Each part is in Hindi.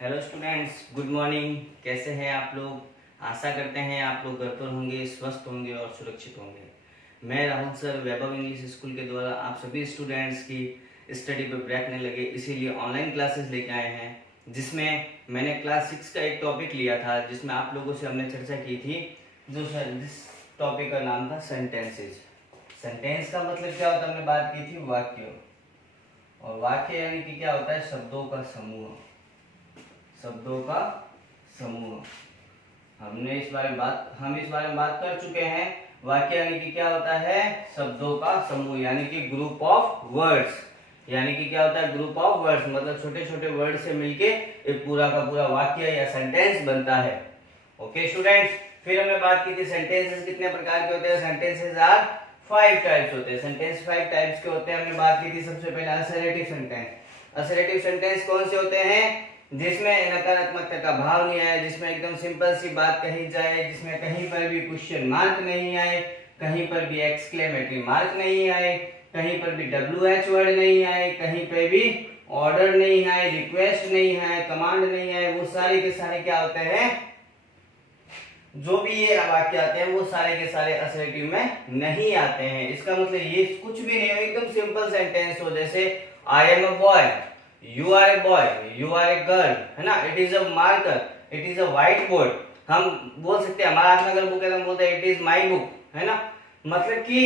Hello students, good morning. कैसे हैं आप लोग? आशा करते हैं आप लोग घर पर होंगे, स्वस्थ होंगे और सुरक्षित होंगे। मैं राहुल सर वैभव इंग्लिश स्कूल के द्वारा आप सभी स्टूडेंट्स की स्टडी पर ब्रेक नहीं लगे, इसीलिए ऑनलाइन क्लासेस लेके आए हैं, जिसमें मैंने क्लास 6 का एक टॉपिक लिया था, जिसमें आप लोगों से हमने चर्चा की थी। जिस टॉपिक का नाम था सेंटेंसेज। सेंटेंस का मतलब क्या होता है, हमने बात की थी वाक्य, और वाक्य यानी कि क्या होता है, शब्दों का समूह। शब्दों का समूह। हम इस बारे में बात कर चुके हैं। वाक्य यानी कि क्या होता है, शब्दों का समूह, यानी कि ग्रुप ऑफ वर्ड्स। यानी कि क्या होता है, ग्रुप ऑफ वर्ड्स, मतलब छोटे छोटे वर्ड से मिलके एक पूरा का पूरा वाक्य या सेंटेंस बनता है। ओके स्टूडेंट्स, फिर हमने बात की थी सेंटेंसेस कितने प्रकार के होते हैं। सेंटेंसेस आर 5 टाइप्स होते हैं। सेंटेंस 5 टाइप्स के होते हैं। हमने बात की थी सबसे पहले असर्टिव सेंटेंस। असर्टिव सेंटेंस कौन से होते हैं? जिसमें नकारात्मकता का भाव नहीं आए, जिसमें एकदम सिंपल सी बात कही जाए, जिसमें कहीं पर भी क्वेश्चन मार्क नहीं आए, कहीं पर भी एक्सक्लेमेटरी मार्क नहीं आए, कहीं पर भी WH वर्ड नहीं आए, कहीं पर भी ऑर्डर नहीं आए, रिक्वेस्ट नहीं आए, कमांड नहीं आए। वो सारे के सारे क्या होते हैं, जो भी ये वाक्य आते हैं वो सारे के सारे असर्टिव में नहीं आते हैं। इसका मतलब ये कुछ भी नहीं हो, एकदम सिंपल सेंटेंस हो, जैसे I am a boy, you are a boy, you are a girl, है ना। It is a marker, it is a whiteboard. हम बोल सकते हैं, हमारे हाथ में अगर बुक है तो हम बोलते हैं इट इज माई बुक, है ना। मतलब कि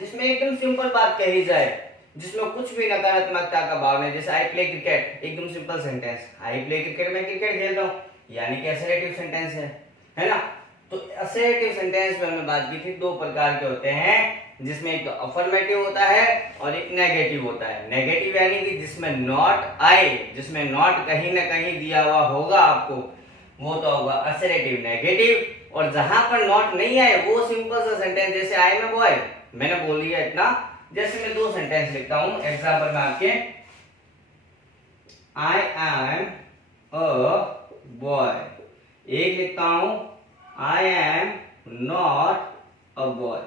जिसमें एकदम सिंपल बात कही जाए, जिसमें कुछ भी नकारात्मकता का भाव नहीं। जैसे आई प्ले क्रिकेट, एकदम simple sentence, I play cricket, मैं क्रिकेट खेलता हूँ, यानी कि असर्टिव सेंटेंस है ना। तो असर्टिव सेंटेंस में हमने बात की थी, दो प्रकार के होते हैं, जिसमें एक तो अफर्मेटिव होता है और एक नेगेटिव होता है। नेगेटिव यानी कि जिसमें नॉट आए, जिसमें नॉट कहीं ना कहीं दिया हुआ होगा आपको, वो तो होगा असर्टिव नेगेटिव। और जहां पर नॉट नहीं आए वो सिंपल सा सेंटेंस, जैसे आई एम अ बॉय, मैंने बोल दिया इतना। जैसे मैं दो सेंटेंस लिखता हूं एग्जांपल में आपके, आई एम अ बॉय, एक लिखता हूं I am not a boy.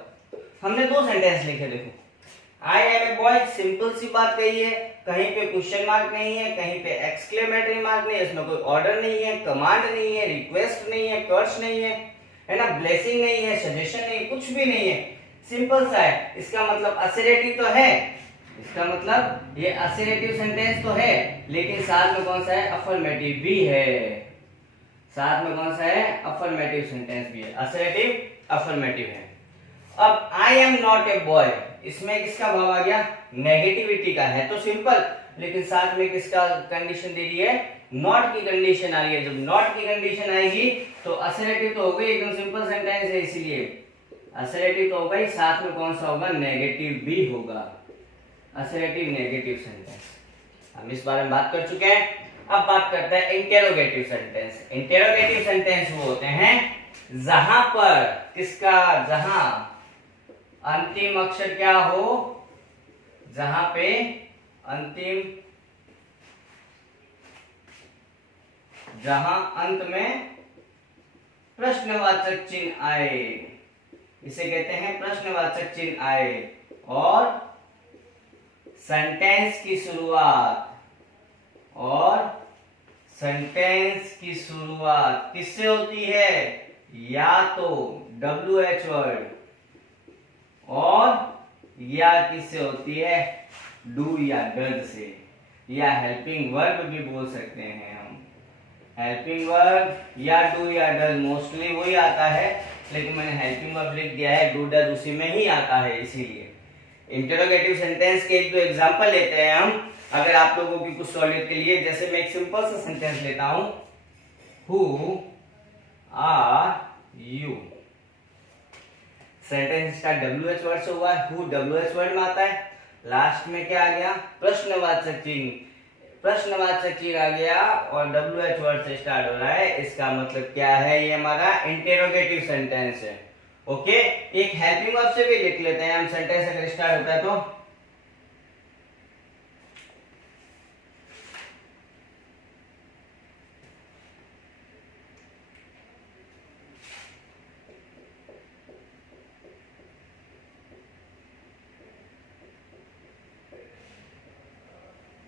हमने दो सेंटेंस लिखे, देखो I am a boy, simple सी बात कही है, कहीं पे क्वेश्चन मार्क नहीं है, कहीं पे एक्सक्लेमेटरी मार्क नहीं है, इसमें कोई ऑर्डर नहीं है, कमांड नहीं है, रिक्वेस्ट नहीं है, कर्स नहीं है ना, ब्लेसिंग नहीं है, सजेशन नहीं है, कुछ भी नहीं है, सिंपल सा है। इसका मतलब असर्टिव तो है, इसका मतलब ये असर्टिव सेंटेंस तो है, लेकिन साथ में कौन सा है, अफर्मेटिव भी है। साथ में कौन सा है, अफर्मेटिव सेंटेंस भी है, असर्टिव अफर्मेटिव है। अब आई एम नॉट ए बॉय, इसमें किसका भाव आ गया, नेगेटिविटी का है, तो सिंपल, लेकिन साथ में किसका कंडीशन दे रही है, नॉट की कंडीशन आ रही है। जब नॉट की कंडीशन आएगी तो असर्टिव तो हो गई, एकदम सिंपल सेंटेंस है, इसीलिए असर्टिव तो होगा ही, साथ में कौन सा होगा, नेगेटिव भी होगा। असर्टिव नेगेटिव सेंटेंस हम इस बारे में बात कर चुके हैं। अब बात करते हैं इंटेरोगेटिव सेंटेंस। इंटेरोगेटिव सेंटेंस वो होते हैं जहां पर किसका, जहां अंतिम अक्षर क्या हो, जहां पे अंतिम, जहां अंत में प्रश्नवाचक चिन्ह आए, इसे कहते हैं प्रश्नवाचक चिन्ह आए। और सेंटेंस की शुरुआत, और सेंटेंस की शुरुआत किससे होती है, या तो WH वर्ड, और या किससे होती है, डू या डज से, या हेल्पिंग वर्ब भी बोल सकते हैं हम। हेल्पिंग वर्ब या डू या डज, मोस्टली वही आता है, लेकिन मैंने हेल्पिंग वर्ब लिख दिया है, डू डज उसी में ही आता है, इसीलिए। इंटरोगेटिव सेंटेंस के एक दो एग्जांपल लेते हैं हम, अगर आप लोगों की कुछ सॉल्व के लिए। जैसे मैं एक सिंपल सा सेंटेंस लेता हूं, who are you, sentence start WH word से हुआ है, हु WH वर्ड में आता है, लास्ट में क्या आ गया, प्रश्नवाचक चिन्ह, प्रश्नवाचक चिन्ह आ गया और WH वर्ड से स्टार्ट हो रहा है। इसका मतलब क्या है, ये हमारा इंटेरोगेटिव सेंटेंस है। ओके, एक हेल्पिंग वर्ब से भी लिख लेते हैं हम, सेंटेंस अगर स्टार्ट होता है तो,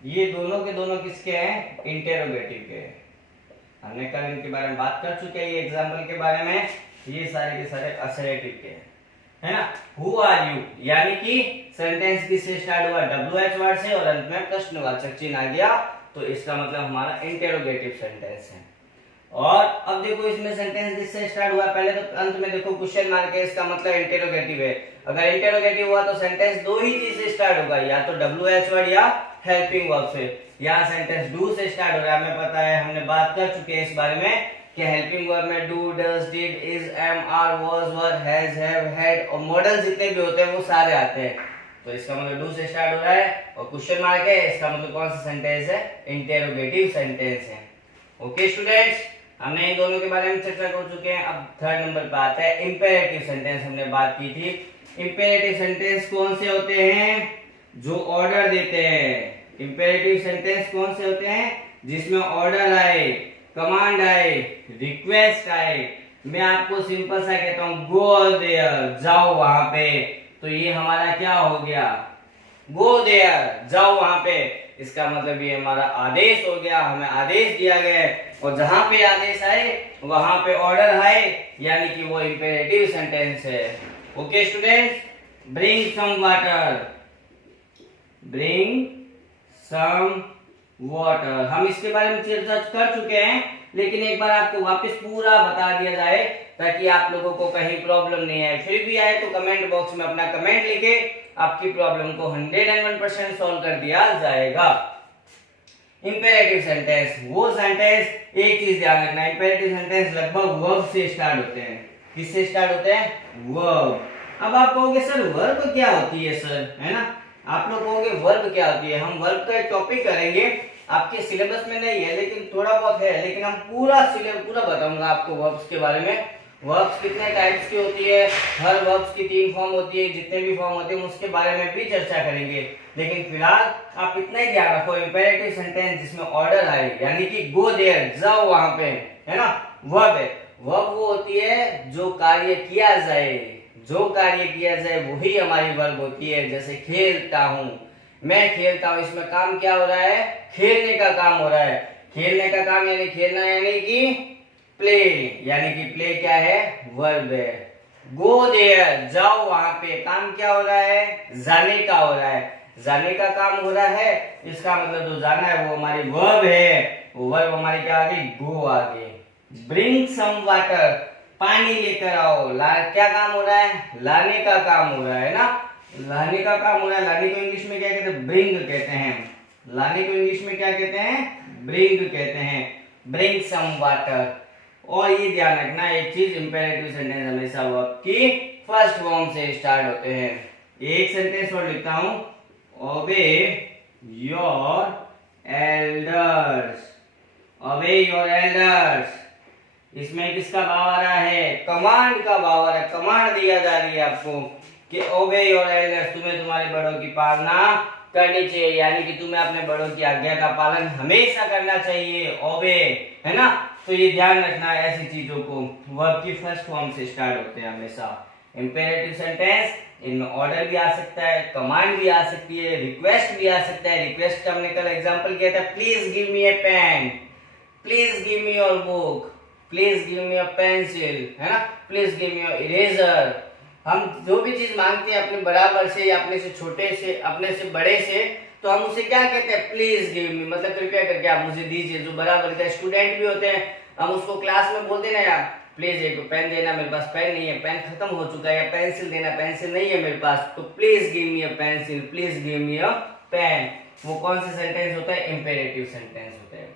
ये दोनों के दोनों किसके हैं? इंटेरोगेटिव के हैं। हमने कल इनके बारे में बात कर चुके हैं, ये एग्जाम्पल के बारे में। ये सारे के सारे असर्टिव के हैं, है ना। हु आर यू, यानी कि सेंटेंस किससे स्टार्ट हुआ? WH वर्ड से, और अंत में प्रश्नवाचक चिन्ह आ गया, तो इसका मतलब हमारा इंटेरोगेटिव सेंटेंस है। और अब देखो इसमें सेंटेंस किससे स्टार्ट हुआ? पहले तो अंत में देखो क्वेश्चन मार्क है, इसका मतलब इंटेरोगेटिव है। अगर इंटेरोगेटिव हुआ तो सेंटेंस दो ही चीज से स्टार्ट होगा, या तो WH वर्ड या हेल्पिंग वर्ब से। यहाँ सेंटेंस डू से स्टार्ट हो रहा है, हमें पता है, हमने बात कर चुके हैं इस बारे में कि हेल्पिंग वर्ब में do, does, did, is, am, are, was, were, has, have, had और मॉडल जितने भी होते हैं वो सारे आते हैं। तो इसका मतलब डू से स्टार्ट हो रहा है और क्वेश्चन मार्क है, इसका मतलब कौन सा सेंटेंस है? इंटेरोगेटिव सेंटेंस है। ओके स्टूडेंट्स, हमने इन दोनों के बारे में चर्चा कर चुके हैं। अब थर्ड नंबर पे आता है इंपेरेटिव सेंटेंस। हमने बात की थी इंपेरेटिव सेंटेंस कौन से होते हैं? जो ऑर्डर देते हैं। इंपेरेटिव सेंटेंस कौन से होते हैं? जिसमें ऑर्डर आए, कमांड आए, रिक्वेस्ट आए। मैं आपको सिंपल सा कहता हूं, गो देयर, जाओ वहां पे, तो ये हमारा क्या हो गया? गो देयर, जाओ वहां पे। इसका मतलब ये हमारा आदेश हो गया, हमें आदेश दिया गया है, और जहां पे आदेश आए वहां पे ऑर्डर आए, यानी कि वो इंपेरेटिव सेंटेंस है। Okay students, bring some water, bring some water. हम इसके बारे में चर्चा कर चुके हैं, लेकिन एक बार आपको वापस पूरा बता दिया जाए ताकि आप लोगों को कहीं प्रॉब्लम नहीं आए। फिर भी आए तो कमेंट बॉक्स में अपना कमेंट लिखे, आपकी प्रॉब्लम को 101% सॉल्व कर दिया जाएगा। इंपेरेटिव सेंटेंस, वो सेंटेंस, एक चीज ध्यान रखना, इंपेरेटिव सेंटेंस लगभग वर्ब से स्टार्ट होते हैं। किससे स्टार्ट होते हैं? वर्ब। अब आप कहोगे सर वर्ब क्या होती है सर, है ना? आप लोग कहोगे वर्ब क्या होती है? हम वर्ब का टॉपिक करेंगे, आपके सिलेबस में नहीं है लेकिन थोड़ा बहुत है, लेकिन हम पूरा बताऊंगा आपको वर्ब्स के बारे में। वर्ब्स कितने टाइप्स की होती है, हर वर्ब्स की 3 फॉर्म होती है, जितने भी फॉर्म होते हैं उसके बारे में भी चर्चा करेंगे। लेकिन फिलहाल आप इतना ही ध्यान रखो, इंपेरेटिव सेंटेंस जिसमें ऑर्डर आए, यानी कि गो देयर, जाओ वहां पे, है ना, वर्ब है। वर्ब वो होती है जो कार्य किया जाए, जो कार्य किया जाए वही हमारी वर्ब होती है। जैसे खेलता हूं, मैं खेलता हूं, इसमें काम क्या हो रहा है? खेलने का काम हो रहा है। खेलने का काम यानी खेलना, यानी कि प्ले, यानी कि प्ले क्या है? वर्ब है। गो देयर, जाओ वहां पे, काम क्या हो रहा है? जाने का हो रहा है, जाने का काम हो रहा है। इसका मतलब जो जाना है वो हमारी वर्ब है, वो वर्ब हमारी क्या आ गई? गो आ गई। ब्रिंग सम वाटर, पानी लेकर आओ, क्या काम हो रहा है? लाने का काम हो रहा है ना, लाने का काम हो रहा है। लाने को इंग्लिश में क्या कहते हैं? ब्रिंग कहते हैं। लाने को इंग्लिश में क्या कहते हैं? ब्रिंग कहते हैं। Bring some water. और ये ध्यान रखना एक चीज, इंपेरेटिव सेंटेंस हमेशा वर्ब की फर्स्ट फॉर्म से स्टार्ट होते हैं। एक सेंटेंस और लिखता हूं, obey your elders, obey your elders. इसमें किसका भाव आ रहा है? कमांड का भाव आ रहा है। कमांड दिया जा रही है आपको कि ओबे योर एल्डर्स, तुम्हें तुम्हारे बड़ों की पालना करनी चाहिए, यानी कि तुम्हें अपने बड़ों की आज्ञा का पालन हमेशा करना चाहिए। ओबे, है ना। तो ये ध्यान रखना है, ऐसी चीजों को वर्ब की फर्स्ट फॉर्म से स्टार्ट होते हैं हमेशा। इंपेरेटिव सेंटेंस, इनमें ऑर्डर भी आ सकता है, कमांड भी आ सकती है, रिक्वेस्ट भी आ सकता है। रिक्वेस्ट का हमने कल एग्जांपल किया था, please give me a pen, please give me your book, please give me a pencil, है ना, please give me your eraser. हम जो भी चीज मांगते हैं अपने बराबर से या अपने से छोटे से, अपने से बड़े से, तो हम उसे क्या कहते हैं? प्लीज गिव मी, मतलब कृपया करके आप मुझे दीजिए। जो बराबर का स्टूडेंट भी होते हैं, हम उसको क्लास में बोलते ना, यार प्लीज एक पेन देना, मेरे पास पेन नहीं है, पेन खत्म हो चुका है, या पेंसिल देना, पेंसिल नहीं है मेरे पास, तो please give me a pencil, please give me a pen. वो कौन से सेंटेंस होता है? इंपेरेटिव सेंटेंस होते हैं।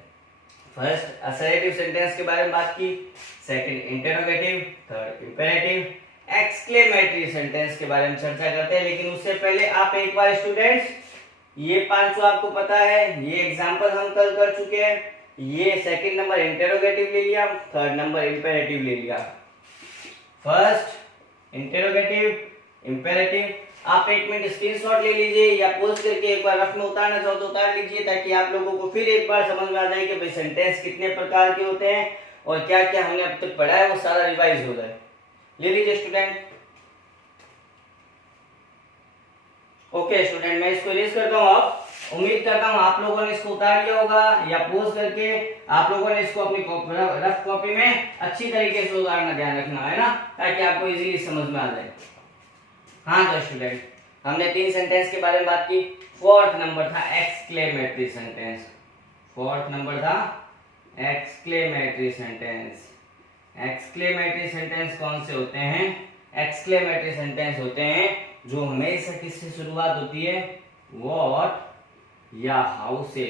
फर्स्ट असर्टिव सेंटेंस के बारे में बात की, second interrogative, third imperative. Exclamatory sentence के बारे में चर्चा करते हैं, लेकिन उससे पहले आप एक बार स्टूडेंट्स, ये पांचों आपको पता है, ये एग्जांपल हम कल कर चुके हैं। ये सेकंड नंबर इंटरोगेटिव ले लिया, थर्ड नंबर इंपेरेटिव ले लिया। First interrogative, imperative. आप 1 मिनट स्क्रीनशॉट ले लीजिए या पोस्ट करके एक बार रफ में उतारना चाहो तो उतार लीजिए, ताकि आप लोगों को फिर एक बार समझ में आ जाए कि भाई सेंटेंस कितने प्रकार के होते हैं और क्या क्या हमने अब तक पढ़ा है, वो सारा रिवाइज हो जाए। ले लीजिए स्टूडेंट। ओके स्टूडेंट, मैं इसको इरेज करता हूं। आप उम्मीद करता हूँ आप लोगों ने इसको उतार लिया होगा या पोज करके आप लोगों ने इसको अपनी रफ कॉपी में अच्छी तरीके से उतारना, ध्यान रखना है ना, ताकि आपको इजीली समझ में आ जाए। हाँ तो स्टूडेंट, हमने 3 सेंटेंस के बारे में बात की। फोर्थ नंबर था एक्सक्लेमेटरी सेंटेंस। फोर्थ नंबर था एक्सक्लेमेटरी सेंटेंस। एक्सक्लेमेटरी सेंटेंस कौन से होते हैं? एक्सक्लेमेटरी सेंटेंस होते हैं जो हमेशा किससे शुरुआत होती है? व्हाट या हाउ से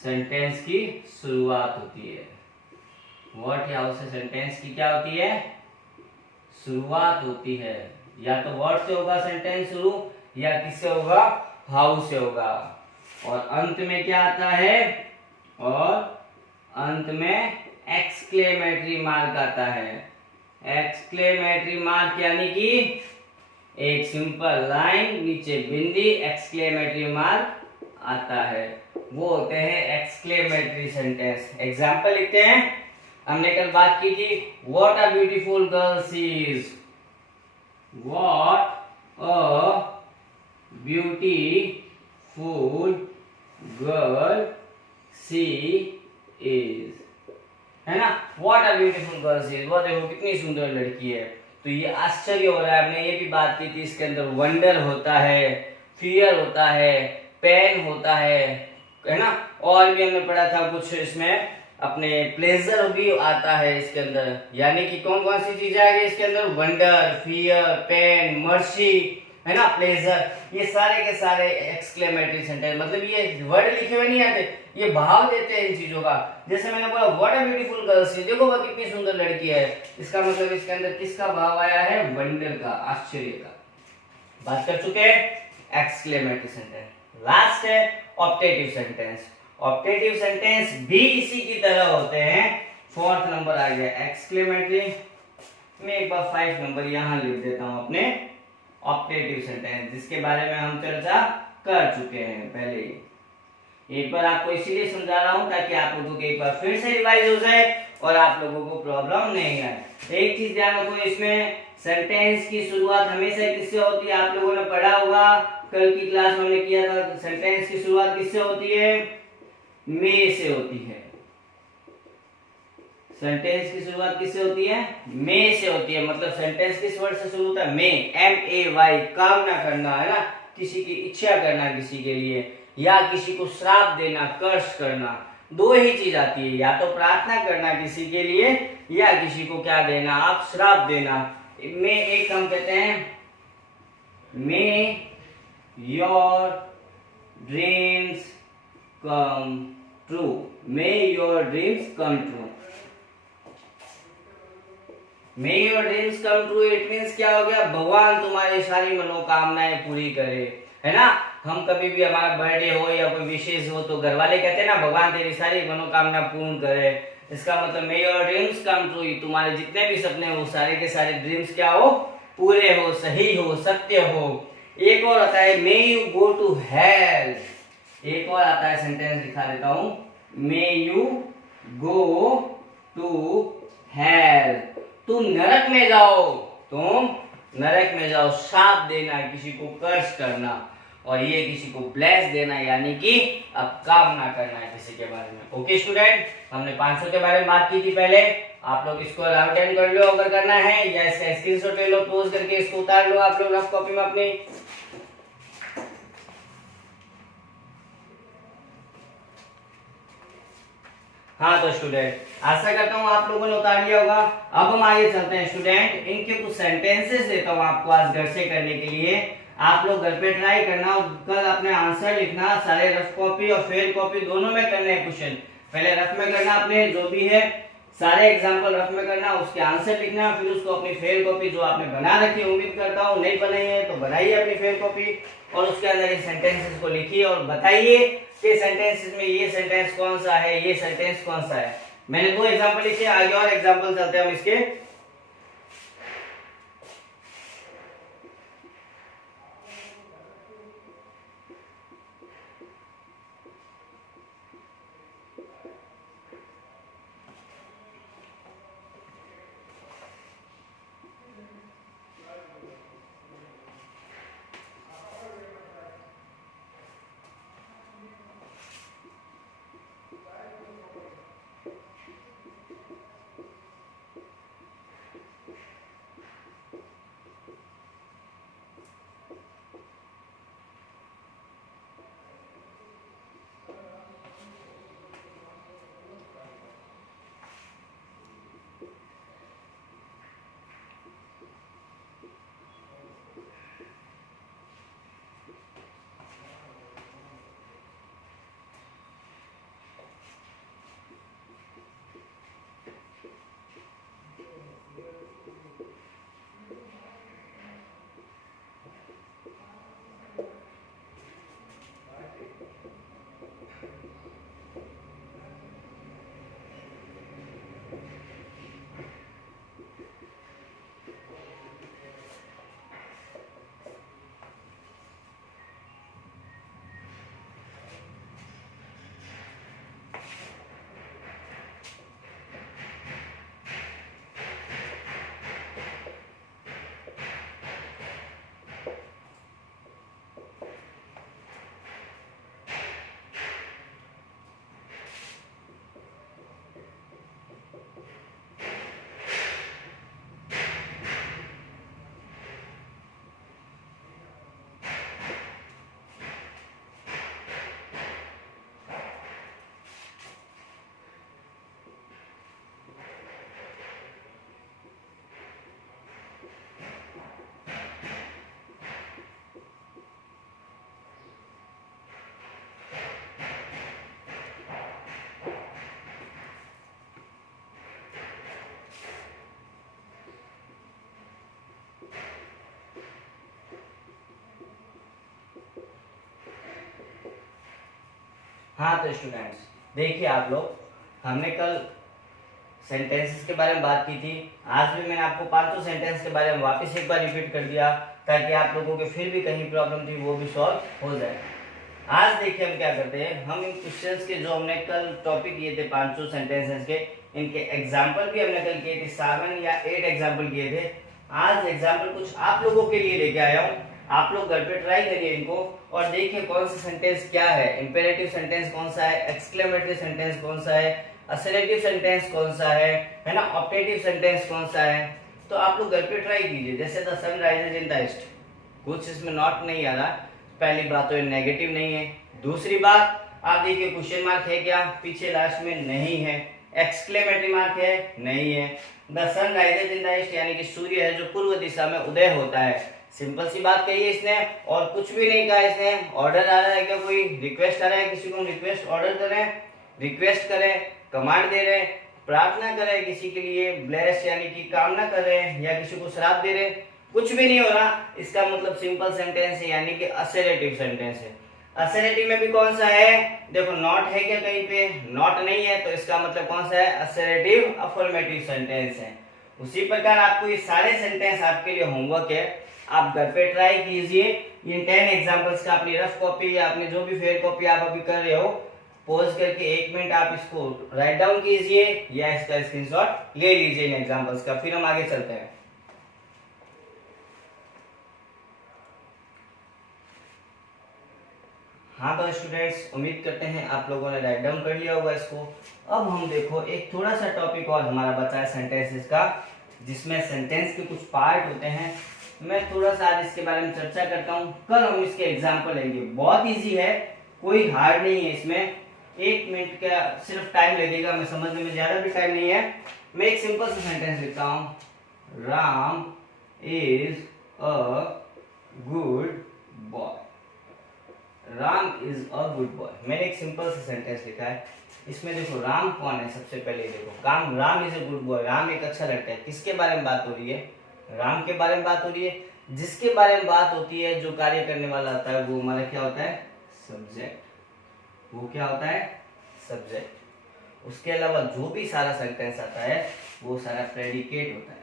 सेंटेंस की शुरुआत होती है। व्हाट या हाउ से सेंटेंस की क्या होती है? शुरुआत होती है। या तो व्हाट से होगा सेंटेंस शुरू, या किससे होगा? हाउ से होगा। और अंत में क्या आता है? और अंत में एक्सक्लेमेटरी मार्क आता है। एक्सक्लेमेटरी मार्क यानी कि एक सिंपल लाइन नीचे बिंदी एक्सक्लेमेटरी मार्क आता है, वो होते हैं एक्सक्लेमेटरी सेंटेंस। एग्जांपल लिखते हैं। हमने कल बात की थी what a beautiful girl she is. What a beautiful girl she is, है ना। What a beautiful girl she is, वो देखो कितनी सुंदर लड़की है। तो ये आश्चर्य हो रहा है। हमने ये भी बात की थी, इसके अंदर वंडर होता है, फियर होता है, पेन होता है ना। और भी हमने पढ़ा था कुछ इसमें अपने प्लेजर भी आता है इसके अंदर। यानी कि कौन कौन सी चीजें आ गई इसके अंदर? वंडर, फियर, पेन, मर्सी, है ना, प्लेजर। ये सारे के सारे एक्सक्लेमेटरी सेंटेंस, मतलब ये वर्ड लिखे हुए नहीं आते, ये भाव देते हैं इन चीजों का। जैसे मैंने बोला what a beautiful girl she, देखो वह कितनी सुंदर लड़की है। इसका मतलब इसके अंदर किसका भाव आया है? वंडर का, आश्चर्य का। बात कर चुके हैं एक्सक्लेमेटरी सेंटेंस। लास्ट है ऑप्टेटिव सेंटेंस। ऑप्टेटिव सेंटेंस भी इसी की तरह होते हैं। फोर्थ नंबर आ गया एक्सक्लेमेटरी। मैं एक बार 5 नंबर यहां लिख देता हूं अपने ऑप्टेटिव सेंटेंस, जिसके बारे में हम चर्चा कर चुके हैं पहले ही। एक बार आपको इसीलिए समझा रहा हूं ताकि आप लोगों को एक बार फिर से रिवाइज हो जाए और आप लोगों को प्रॉब्लम नहीं आए। एक चीज ध्यान रखो, इसमें सेंटेंस की शुरुआत हमेशा किससे होती है? आप लोगों ने पढ़ा होगा, कल की क्लास में हमने किया था, सेंटेंस की शुरुआत किससे होती है? में से होती है। सेंटेंस की शुरुआत किससे होती है? में से होती है। मतलब सेंटेंस किस वर्ड से शुरू होता है? में, MAY, कामना करना, है ना, किसी की इच्छा करना किसी के लिए, या किसी को श्राप देना, कर्ष करना। दो ही चीज आती है, या तो प्रार्थना करना किसी के लिए, या किसी को क्या देना? आप श्राप देना। में एक हम कहते हैं मे your dreams come true. May your dreams come true. May your dreams come true, it means क्या हो गया? भगवान तुम्हारी सारी मनोकामनाएं पूरी करे, है ना। हम कभी भी हमारा बर्थडे हो या कोई विशेष हो तो घर वाले कहते हैं ना, भगवान तेरी सारी मनोकामना पूर्ण करे। इसका मतलब मे योर ड्रीम्स कम ट्रू, तुम्हारे जितने भी सपने हो सारे के सारे ड्रीम्स क्या हो? पूरे हो, सही हो, सत्य हो। एक और आता है may you go to hell. एक और आता है सेंटेंस, दिखा देता हूं, may you go to hell, तुम नरक में जाओ, तुम नरक में जाओ। शाप देना, किसी को कर्ष करना, और ये किसी को ब्लेस देना, यानी कि अब कामना करना है किसी के बारे में। ओके स्टूडेंट, हमने 500 के बारे में बात की थी पहले। आप लोग इसको आउटलाइन कर लो अगर करना है, या इसका स्क्रीनशॉट ले लो, पोज करके इसको उतार लो आप लोग रफ कॉपी में अपनी। हाँ तो स्टूडेंट, आशा करता हूँ आप लोगों ने उतार लिया होगा। अब हम आगे चलते हैं स्टूडेंट, इनके कुछ सेंटेंसेस देता हूँ आपको आज घर से करने के लिए। आप लोग घर पे ट्राई करना और कल अपने आंसर लिखना, सारे रफ कॉपी और फेल कॉपी दोनों में करने हैं क्वेश्चन। पहले रफ में करना अपने जो भी है सारे एग्जाम्पल रफ में करना, उसके आंसर लिखना, फिर उसको अपनी फेल कॉपी जो आपने बना रखी है, उम्मीद करता हूँ नहीं बनाई है तो बनाइए अपनी फेल कॉपी, और उसके अंदर इन सेंटेंसेस को लिखिए और बताइए कि सेंटेंसेस में ये सेंटेंस कौन सा है, ये सेंटेंस कौन सा है। मैंने 2 एग्जाम्पल लिखे, आगे और एग्जाम्पल चलते हैं हम इसके। हाँ तो स्टूडेंट्स देखिए आप लोग, हमने कल सेंटेंसेस के बारे में बात की थी। आज भी मैंने आपको 500 सेंटेंस के बारे में वापस एक बार रिपीट कर दिया ताकि आप लोगों के फिर भी कहीं प्रॉब्लम थी वो भी सॉल्व हो जाए। आज देखिए हम क्या करते हैं, हम इन क्वेश्चंस के जो हमने कल टॉपिक किए थे 500 सेंटेंसेस के, इनके एग्जाम्पल भी हमने कल किए थे, 7 या 8 एग्जाम्पल किए थे। आज एग्जाम्पल कुछ आप लोगों के लिए लेके आया हूँ। आप लोग घर पे ट्राई करिए इनको और देखिए कौन सा सेंटेंस क्या है, इंपेरेटिव सेंटेंस कौन सा है, एक्सक्लेमेटरी सेंटेंस कौन सा है, असर्टिव सेंटेंस कौन सा है ना, ऑप्टेटिव सेंटेंस कौन सा है। तो आप लोग घर पे ट्राई कीजिए। जैसे the sun rises in the east, कुछ इसमें नॉट नहीं आ रहा। पहली बात तो ये नेगेटिव नहीं है। दूसरी बात आप देखिए क्वेश्चन मार्क है क्या, पीछे लास्ट में नहीं है। एक्सक्लेमेटरी मार्क है, नहीं है। The sun rises in the east यानी कि सूर्य है जो पूर्व दिशा में उदय होता है। सिंपल सी बात कही है इसने और कुछ भी नहीं कहा इसने। ऑर्डर आ रहा है क्या, कोई रिक्वेस्ट आ रहा है, किसी को हम रिक्वेस्ट ऑर्डर करें, रिक्वेस्ट करें, कमांड दे रहे, प्रार्थना करें किसी के लिए, ब्लेस यानी कि कामना कर रहे हैं या किसी को श्राप दे रहे, कुछ भी नहीं हो रहा। इसका मतलब सिंपल सेंटेंस है यानी कि असर्टिव सेंटेंस है। असर्टिव में भी कौन सा है, देखो नॉट है क्या कहीं पे, नॉट नहीं है, तो इसका मतलब कौन सा है, असर्टिव अफर्मेटिव सेंटेंस है। उसी प्रकार आपको ये सारे सेंटेंस आपके लिए होमवर्क है, आप घर पे ट्राई कीजिए। इन 10 एग्जांपल्स का अपनी रफ कॉपी या अपनी जो भी फेयर कॉपी आप अभी कर रहे हो, पॉज करके 1 मिनट आप इसको राइट डाउन कीजिए या इसका स्क्रीनशॉट ले लीजिए इन एग्जांपल्स का, फिर हम आगे चलते हैं। हाँ तो स्टूडेंट्स, उम्मीद करते हैं आप लोगों ने राइट डाउन कर लिया होगा इसको। अब हम देखो एक थोड़ा सा टॉपिक और हमारा बचा है सेंटेंसेस का, जिसमें सेंटेंस के कुछ पार्ट होते हैं। मैं थोड़ा सा आज इसके बारे में चर्चा करता हूँ, कल हम इसके एग्जाम्पल लेंगे। बहुत इजी है, कोई हार्ड नहीं है इसमें। 1 मिनट का सिर्फ टाइम लगेगा, मैं समझने में ज्यादा भी टाइम नहीं है। मैं एक सिंपल सा सेंटेंस लिखता हूँ, Ram is a good boy. Ram is a good boy, मैंने एक सिंपल सा सेंटेंस लिखा है। इसमें देखो राम कौन है, सबसे पहले देखो काम, Ram is a good boy, Ram एक अच्छा लड़का है। किसके बारे में बात हो रही है, राम के बारे में बात हो रही है। जिसके बारे में बात होती है, जो कार्य करने वाला होता है, वो हमारा क्या होता है, सब्जेक्ट। वो क्या होता है, सब्जेक्ट। उसके अलावा जो भी सारा सेंटेंस आता है वो सारा प्रेडिकेट होता है।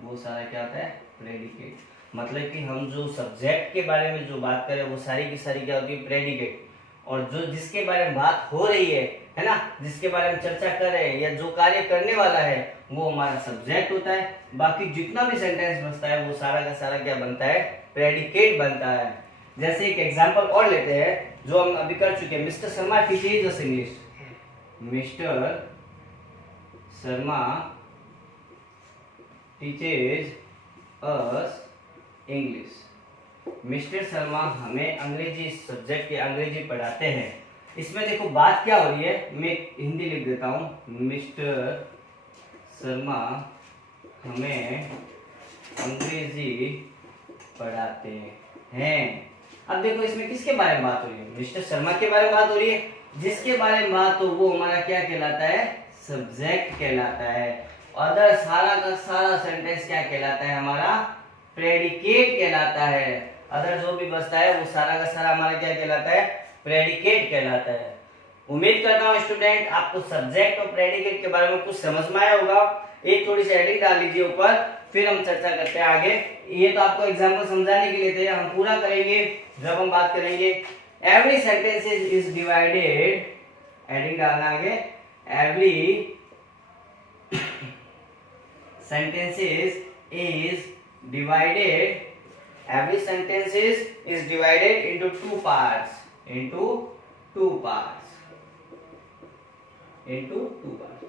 वो सारा क्या होता है, प्रेडिकेट। मतलब कि हम जो सब्जेक्ट के बारे में जो बात करें वो सारी की सारी क्या होती है, प्रेडिकेट। और जो जिसके बारे में बात हो रही है ना, जिसके बारे में चर्चा कर रहे हैं या जो कार्य करने वाला है, वो हमारा सब्जेक्ट होता है। बाकी जितना भी सेंटेंस बचता है वो सारा का सारा क्या बनता है, प्रेडिकेट बनता है। जैसे एक एग्जांपल और लेते हैं जो हम अभी कर चुके हैं, मिस्टर शर्मा टीचेज अस इंग्लिश। मिस्टर शर्मा टीचेज अस इंग्लिश। मिस्टर शर्मा हमें अंग्रेजी सब्जेक्ट के अंग्रेजी पढ़ाते हैं। इसमें देखो बात क्या हो रही है, मैं हिंदी लिख देता हूँ, मिस्टर शर्मा हमें अंग्रेजी पढ़ाते हैं। अब देखो इसमें किसके बारे में बात हो रही है, मिस्टर शर्मा के बारे में बात हो रही है। जिसके बारे में बात हो वो हमारा क्या कहलाता है, सब्जेक्ट कहलाता है। अदर सारा का सारा सेंटेंस क्या कहलाता है, हमारा प्रेडिकेट कहलाता है। अदर जो भी बचता है वो सारा का सारा हमारा क्या कहलाता है, प्रेडिकेट कहलाता है। उम्मीद करता हूँ स्टूडेंट आपको सब्जेक्ट और प्रेडिकेट के बारे में कुछ समझ में आया होगा। एक थोड़ी सी हेडिंग डाल लीजिए ऊपर, फिर हम चर्चा करते हैं आगे। ये तो आपको एग्जाम्पल समझाने के लिए थे, हम पूरा करेंगे जब हम बात करेंगे every sentences is divided, heading डालना आगे, every sentences is divided, every sentences is divided into two parts, into two parts।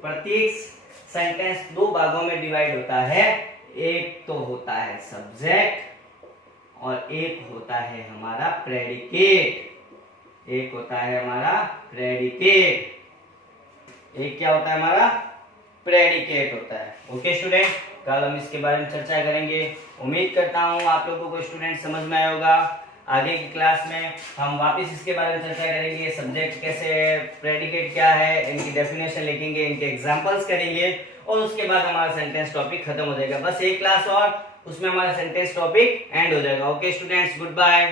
प्रत्येक सेंटेंस दो भागों में डिवाइड होता है, एक तो होता है सब्जेक्ट और एक होता है हमारा प्रेडिकेट। एक होता है हमारा प्रेडिकेट, एक क्या होता है हमारा प्रेडिकेट होता है। ओके स्टूडेंट, कल हम इसके बारे में चर्चा करेंगे। उम्मीद करता हूँ आप लोगों को स्टूडेंट समझ में आया होगा। आगे की क्लास में हम वापस इसके बारे में चर्चा करेंगे, सब्जेक्ट कैसे है, प्रेडिकेट क्या है, इनकी डेफिनेशन लिखेंगे, इनके एग्जांपल्स करेंगे और उसके बाद हमारा सेंटेंस टॉपिक खत्म हो जाएगा। बस एक क्लास और, उसमें हमारा सेंटेंस टॉपिक एंड हो जाएगा। Okay students, good bye.